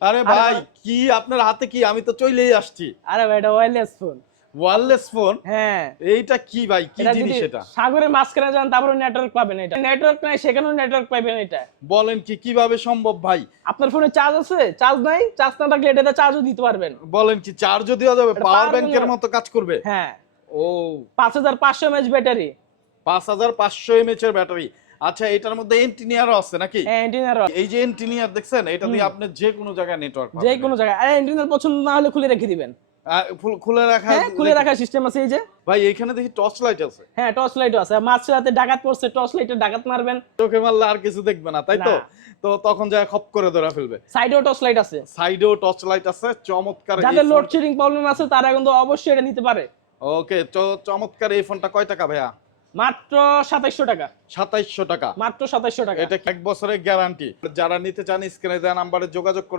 আরে ভাই কি আপনার হাতে কি? আমি তো চলেই আসছি। আরে ভাই এটা ওয়্যারলেস ফোন। Wireless phone? হ্যাঁ। এইটা কি ভাই? কি এটা জিনিস যদি এটা? সাগরের মাঝখানে যান তারপরে নেটওয়ার্ক পাবেন। এটা নেটওয়ার্ক নাই সেখানেও নেটওয়ার্ক পাবেন। এটা বলেন কি, কিভাবে সম্ভব ভাই? আপনার ফোনে চার্জ আছে, চার্জ নাই, চার্জ না থাকলে এটাতে চার্জও দিতে পারবেন। বলেন কি, চার্জও দেওয়া যাবে? এটা পাওয়ার power ব্যাংকের bank- মতো কাজ করবে? হ্যাঁ, ও, 5500 mAh ব্যাটারি। 5500 এমএএইচ এর ব্যাটারি। আচ্ছা, এটার মধ্যে এন্টিনিয়ারও আছে নাকি? হ্যাঁ, এন্টিনার এই যে এন্টিনিয়ার দেখছেন, এটা দিয়ে আপনি যে কোনো জায়গায় নেটওয়ার্ক যে পাবেন। কোনো জায়গায়। আরে এন্টিনার পছন্দ না হলে খুলে রেখে দিবেন। খুলে রাখা? হ্যাঁ, খুলে রাখার সিস্টেম আছে এই যে। ভাই এখানে দেখি টর্চ লাইট আছে। হ্যাঁ, টর্চ লাইটও আছে। মাঝরাতে ডাকাত পড়ছে, টর্চ লাইটে ডাকাত মারবেন। চোখে মারলে আর কিছু দেখবে না, তাই তো? না। তো তখন যায় খপ করে ধরে ফেলবে। সাইডেও টর্চ লাইট আছে। সাইডেও টর্চ লাইট আছে। চমৎকার। যাদের লোডশেডিং প্রবলেম আছে তারা কিন্তু অবশ্যই এটা নিতে পারে। ওকে, তো চমৎকার। এই ফোনটা কয় টাকা ভাইয়া? মাত্র 2700 টাকা। 2700 টাকা। মাত্র 2700 টাকা। এটা 1 বছরের গ্যারান্টি। যারা নিতে চান স্ক্রিনে দেওয়া নাম্বারে যোগাযোগ করুন।